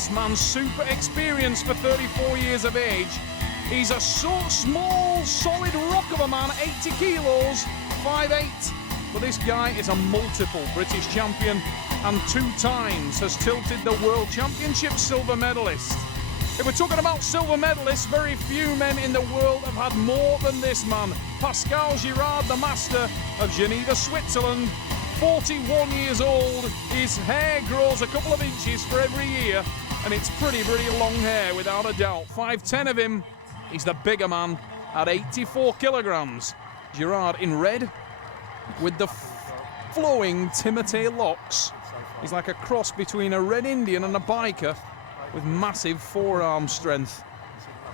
this man's super experienced for 34 years of age. He's a small, solid rock of a man, 80 kilos, 5'8". But this guy is a multiple British champion and 2 times has tilted the World Championship silver medalist. If we're talking about silver medalists, very few men in the world have had more than this man. Pascal Girard, the master of Geneva, Switzerland, 41 years old. His hair grows a couple of inches for every year, and it's pretty long hair without a doubt. 5'10" of him. He's the bigger man at 84 kilograms. Girard in red with the flowing Timothy locks. He's like a cross between a red Indian and a biker with massive forearm strength.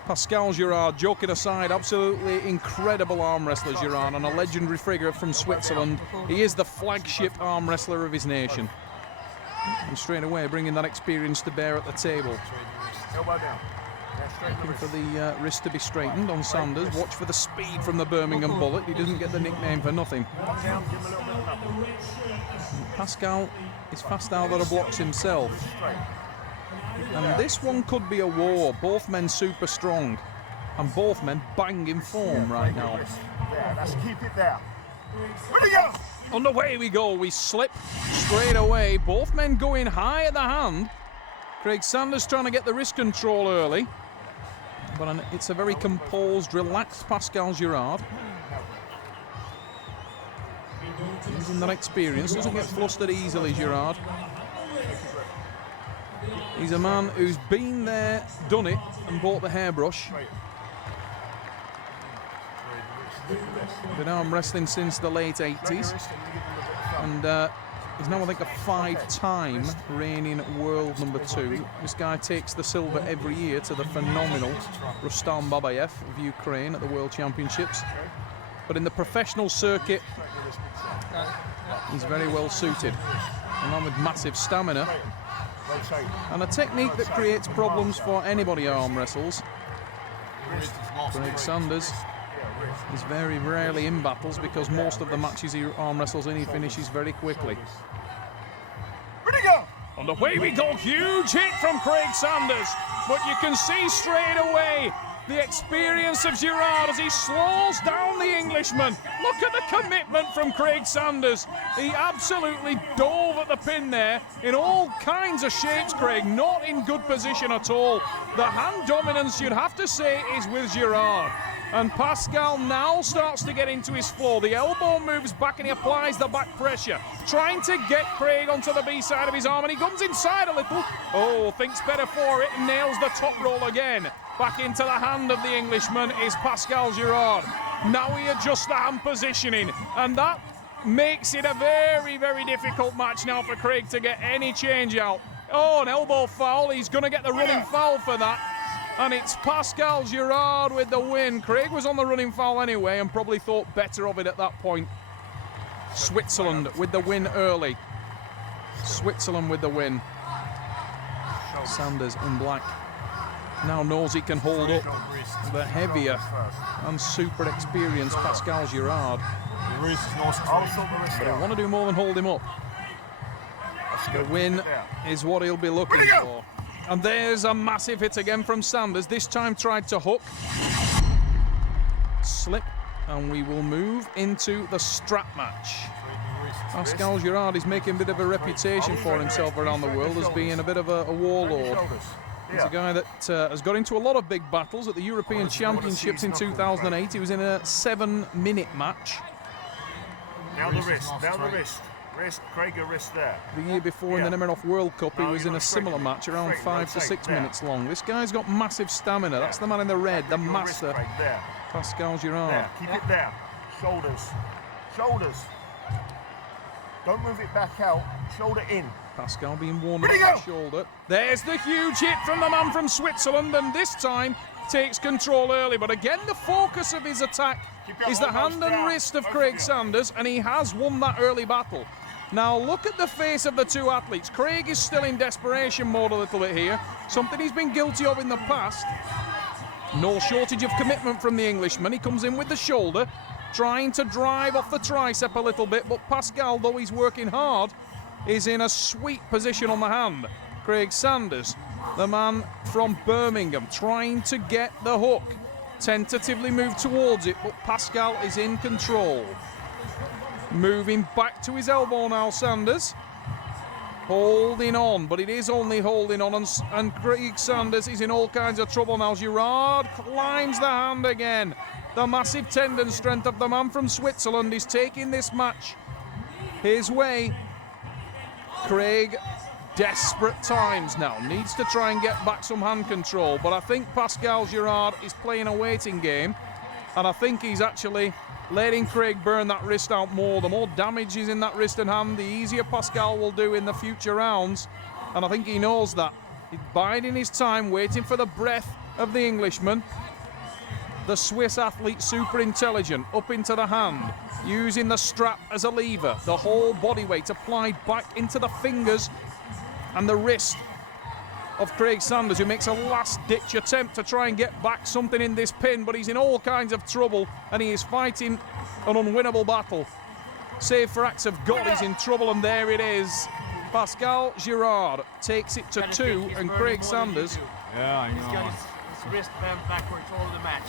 Pascal Girard, joking aside, absolutely incredible arm wrestler Girard, and a legendary figure from Switzerland. He is the flagship arm wrestler of his nation. And straight away bringing that experience to bear at the table. Looking for the wrist to be straightened on Sanders. Watch for the speed from the Birmingham Bullet. He doesn't get the nickname for nothing. Pascal is fast out of the blocks himself. And this one could be a war. Both men super strong. And both men bang in form right now. Let's keep it there. Where we go? On the way we go. We slip straight away. Both men going high at the hand. Craig Sanders trying to get the wrist control early. But it's a very composed, relaxed Pascal Girard. Using that experience, doesn't get flustered easily, Girard. He's a man who's been there, done it, and bought the hairbrush. Been arm wrestling since the late 80s. And he's now, I think, a 5-time reigning world #2. This guy takes the silver every year to the phenomenal Rustam Babayev of Ukraine at the World Championships. But in the professional circuit, he's very well suited. A man with massive stamina. And a technique that creates problems for anybody arm wrestles. Craig Sanders is very rarely in battles because most of the matches he arm wrestles in, he finishes very quickly. Where'd he go? On the way we go, huge hit from Craig Sanders, but you can see straight away the experience of Girard as he slows down the Englishman. Look at the commitment from Craig Sanders. He absolutely dove at the pin there in all kinds of shapes, Craig, not in good position at all. The hand dominance, you'd have to say, is with Girard. And Pascal now starts to get into his flow. The elbow moves back and he applies the back pressure, trying to get Craig onto the B side of his arm, and he comes inside a little. Oh, thinks better for it and nails the top roll again. Back into the hand of the Englishman is Pascal Girard. Now he adjusts the hand positioning, and that makes it a very difficult match now for Craig to get any change out. Oh, an elbow foul. He's going to get the running foul for that. And it's Pascal Girard with the win. Craig was on the running foul anyway and probably thought better of it at that point. Switzerland with the win early. Switzerland with the win. Sanders in black now knows he can hold up the heavier and super experienced Pascal Girard. But I want to do more than hold him up. The win is what he'll be looking for. And there's a massive hit again from Sanders. This time tried to hook. Slip. And we will move into the strap match. Pascal Girard is making a bit of a reputation for himself around the world as being a bit of a warlord. He's a guy that has got into a lot of big battles at the European Championships in 2008. He was in a 7-minute match. Down the wrist, down the wrist. Wrist, Craig, a wrist there. The year before in the Nemiroff World Cup, he was in a similar match, around 5 to 6 minutes long. This guy's got massive stamina. That's the man in the red, the master, Pascal Girard. Keep it there. Shoulders. Shoulders. Don't move it back out. Shoulder in. Pascal being warned about the shoulder. There's the huge hit from the man from Switzerland, and this time takes control early. But again, the focus of his attack is the hand and wrist of Craig Sanders, and he has won that early battle. Now look at the face of the two athletes. Craig is still in desperation mode a little bit here, something he's been guilty of in the past. No shortage of commitment from the Englishman. He comes in with the shoulder, trying to drive off the tricep a little bit, but Pascal, though he's working hard, is in a sweet position on the hand. Craig Sanders the man from Birmingham, trying to get the hook. Tentatively move towards it, but Pascal is in control. Moving back to his elbow now, Sanders. Holding on, but it is only holding on, and Craig Sanders is in all kinds of trouble now. Girard climbs the hand again. The massive tendon strength of the man from Switzerland is taking this match his way. Craig, desperate times now, needs to try and get back some hand control, but I think Pascal Girard is playing a waiting game, and I think he's actually letting Craig burn that wrist out more. The more damage is in that wrist and hand, the easier Pascal will do in the future rounds, and I think he knows that. He's biding his time, waiting for the breath of the Englishman. The Swiss athlete, super intelligent, up into the hand, using the strap as a lever, the whole body weight applied back into the fingers and the wrist of Craig Sanders, who makes a last-ditch attempt to try and get back something in this pin, but he's in all kinds of trouble, and he is fighting an unwinnable battle. Save for acts of God, he's in trouble, and there it is. Pascal Girard takes it to 2, and Craig Sanders... Yeah, I know. He's got his wrist bent backwards all the match.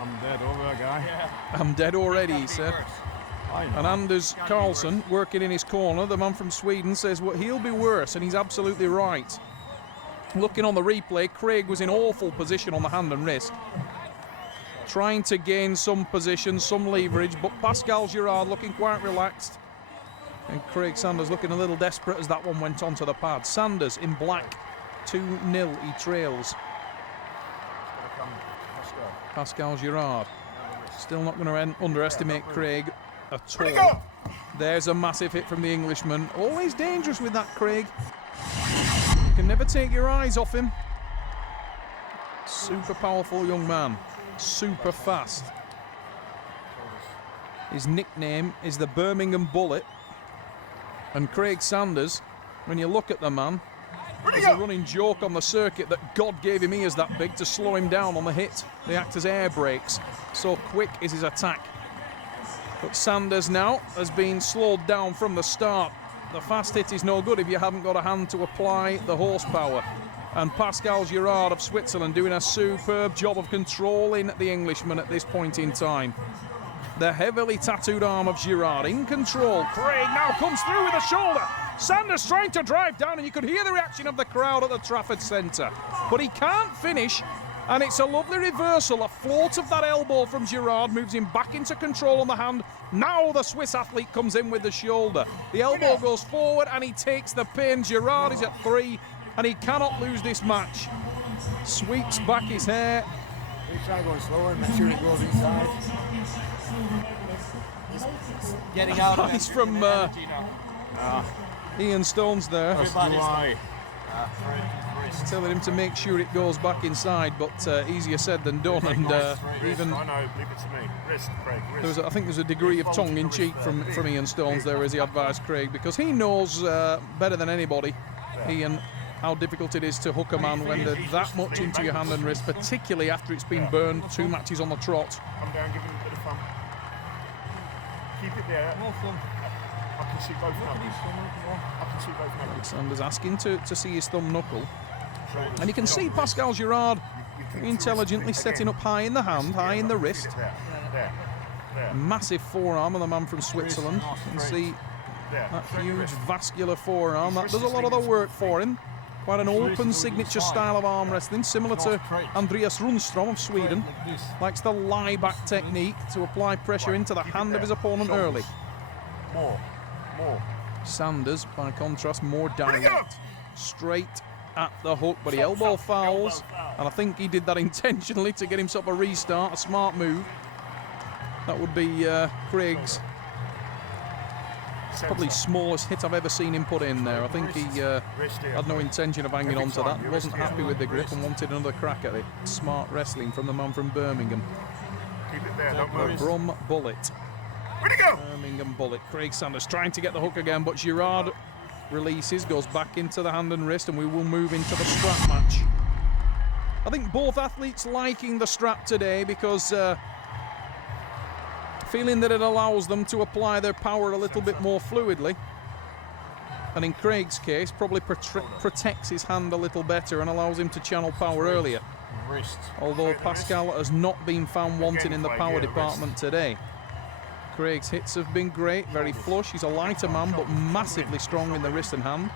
I'm dead over, guy. Yeah. I'm dead already, he said. And Anders Carlson, working in his corner, the man from Sweden, says, well, he'll be worse, and he's absolutely right. Looking on the replay, Craig was in awful position on the hand and wrist, trying to gain some position, some leverage, but Pascal Girard looking quite relaxed, and Craig Sanders looking a little desperate as that one went onto the pad. Sanders in black, 2-0, he trails. Pascal Girard, still not going to underestimate Craig at all. There's a massive hit from the Englishman. Always dangerous with that, Craig. You can never take your eyes off him. Super powerful young man. Super fast. His nickname is the Birmingham Bullet. And Craig Sanders, when you look at the man, there's a running joke on the circuit that God gave him ears that big to slow him down on the hit. They act as air brakes. So quick is his attack. But Sanders now has been slowed down from the start. The fast hit is no good if you haven't got a hand to apply the horsepower. And Pascal Girard of Switzerland doing a superb job of controlling the Englishman at this point in time. The heavily tattooed arm of Girard in control. Craig now comes through with a shoulder. Sanders trying to drive down, and you could hear the reaction of the crowd at the Trafford Centre. But he can't finish, and it's a lovely reversal. A float of that elbow from Girard moves him back into control on the hand. Now the Swiss athlete comes in with the shoulder. The elbow goes forward, and he takes the pin. Girard is at 3, and he cannot lose this match. Sweeps back his hair. We try going slower and make sure it goes inside. He's getting out. He's from Ian Stones there. Telling him to make sure it goes back inside, but easier said than done. And even I know, leave it to me. Wrist, Craig, wrist. I think there's a degree of tongue-in-cheek from Ian Stones there as he advised Craig, because he knows better than anybody, Ian, how difficult it is to hook a man when they're that much into your hand and wrist, particularly after it's been burned 2 matches on the trot. Come down, give him a bit of fun. Keep it there. I can see both knuckles. I can see both knuckles. Sanders asking to see his thumb knuckle. And you can see Pascal Girard intelligently setting up high in the hand, high in the wrist. There. Massive forearm of the man from Switzerland. You can see that huge vascular forearm. That does a lot of the work for him. Quite an open signature style of arm wrestling, similar to Andreas Rundstrom of Sweden. Likes the lie back technique to apply pressure into the hand of his opponent early. More. Sanders, by contrast, more direct. Straight at the hook, but he elbow fouls, and I think he did that intentionally to get himself a restart, a smart move. That would be Craig's probably smallest hit I've ever seen him put in there. I think he had no intention of hanging on to that, wasn't happy with the grip and wanted another crack at it. Smart wrestling from the man from Birmingham. Keep it there, don't move. Brum Bullet. Where'd he go? Birmingham Bullet. Craig Sanders trying to get the hook again, but Girard releases, goes back into the hand and wrist, and we will move into the strap match. I think both athletes liking the strap today because feeling that it allows them to apply their power a little bit more fluidly. and in Craig's case, probably protects his hand a little better and allows him to channel power earlier. Wrist. Although Pascal has not been found wanting in the power department today. Craig's hits have been great, very flush. He's a lighter man, but massively strong in the wrist and hand.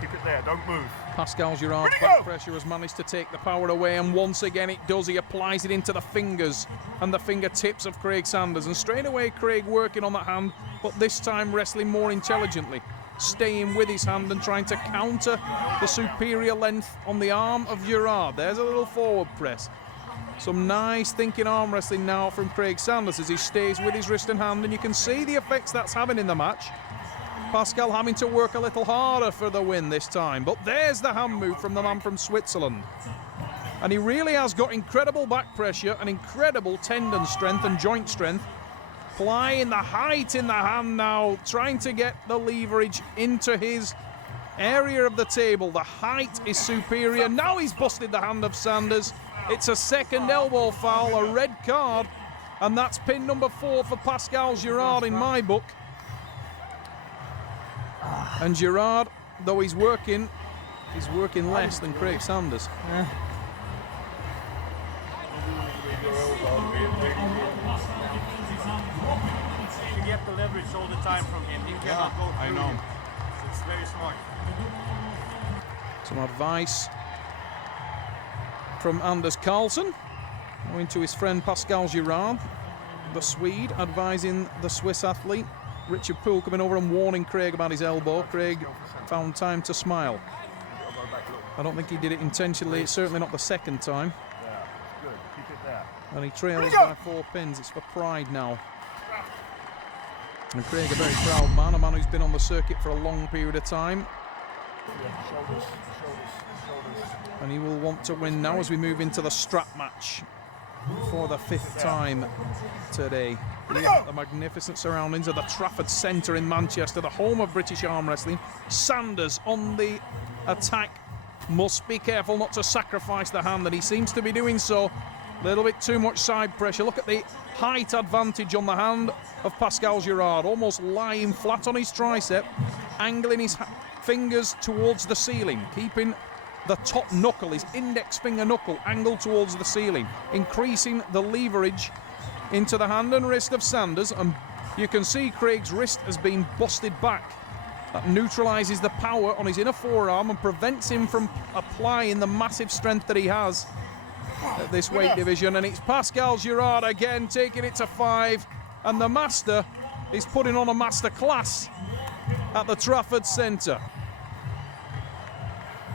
Keep it there, don't move. Pascal Girard's back pressure has managed to take the power away, and once again it does. He applies it into the fingers and the fingertips of Craig Sanders, and straight away Craig working on that hand, but this time wrestling more intelligently, staying with his hand and trying to counter the superior length on the arm of Girard. There's a little forward press. Some nice thinking arm wrestling now from Craig Sanders as he stays with his wrist and hand, and you can see the effects that's having in the match. Pascal having to work a little harder for the win this time, but there's the hand move from the man from Switzerland. And he really has got incredible back pressure and incredible tendon strength and joint strength. Applying the height in the hand now, trying to get the leverage into his area of the table. The height is superior. Now he's busted the hand of Sanders. It's a second elbow foul, a red card, and that's pin number 4 for Pascal Girard in my book. And Girard, though he's working less than Craig Sanders. You get the leverage all the time from him. He cannot go through. I know. It's very smart. Some advice from Anders Carlson, going to his friend Pascal Girard, the Swede, advising the Swiss athlete. Richard Poole coming over and warning Craig about his elbow. Craig found time to smile. I don't think he did it intentionally. It's certainly not the second time. Yeah, good. Keep it there. And he trails by 4 pins. It's for pride now. And Craig, a very proud man, a man who's been on the circuit for a long period of time. Yeah, shoulders. And he will want to win now as we move into the strap match for the 5th time today. The magnificent surroundings of the Trafford Centre in Manchester, the home of British arm wrestling. Sanders on the attack, must be careful not to sacrifice the hand, and he seems to be doing so. A little bit too much side pressure. Look at the height advantage on the hand of Pascal Girard, almost lying flat on his tricep, angling his fingers towards the ceiling, keeping the top knuckle, his index finger knuckle, angled towards the ceiling, increasing the leverage into the hand and wrist of Sanders. And you can see Craig's wrist has been busted back. That neutralises the power on his inner forearm and prevents him from applying the massive strength that he has at this weight division. And it's Pascal Girard again taking it to 5, and the master is putting on a master class at the Trafford Centre.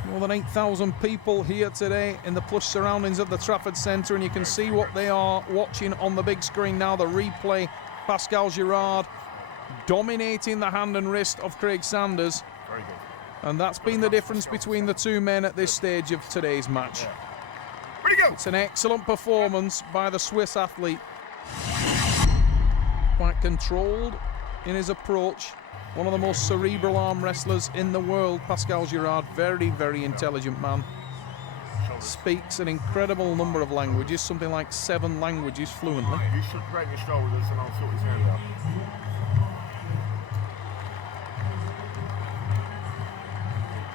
More than 8,000 people here today in the plush surroundings of the Trafford Centre, and you can see what they are watching on the big screen now, the replay. Pascal Girard dominating the hand and wrist of Craig Sanders. Very good. And that's been the difference between the two men at this stage of today's match. Ready, go! It's an excellent performance by the Swiss athlete. Quite controlled in his approach. One of the most cerebral arm wrestlers in the world, Pascal Girard. Very, very intelligent man. Speaks an incredible number of languages, something like 7 languages fluently. You should break your shoulders and I'll sort his hand out.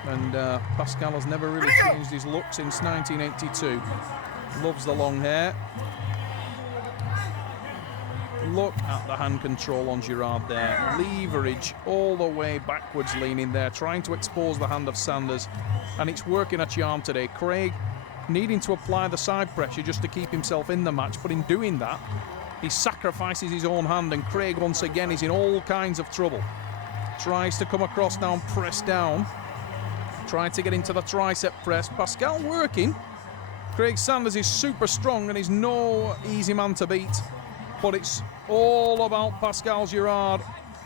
And Pascal has never really changed his look since 1982. Loves the long hair. Look at the hand control on Girard there. Leverage all the way backwards leaning there, trying to expose the hand of Sanders. And it's working a charm today. Craig needing to apply the side pressure just to keep himself in the match, but in doing that, he sacrifices his own hand, and Craig once again is in all kinds of trouble. Tries to come across now and press down. Trying to get into the tricep press. Pascal working. Craig Sanders is super strong and is no easy man to beat. But it's all about Pascal Girard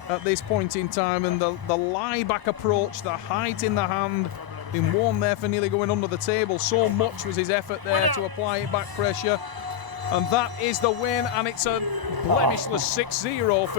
at this point in time, and the lie-back approach, the height in the hand, been warned there for nearly going under the table. So much was his effort there to apply it back pressure. And that is the win, and it's a blemishless 6-0 for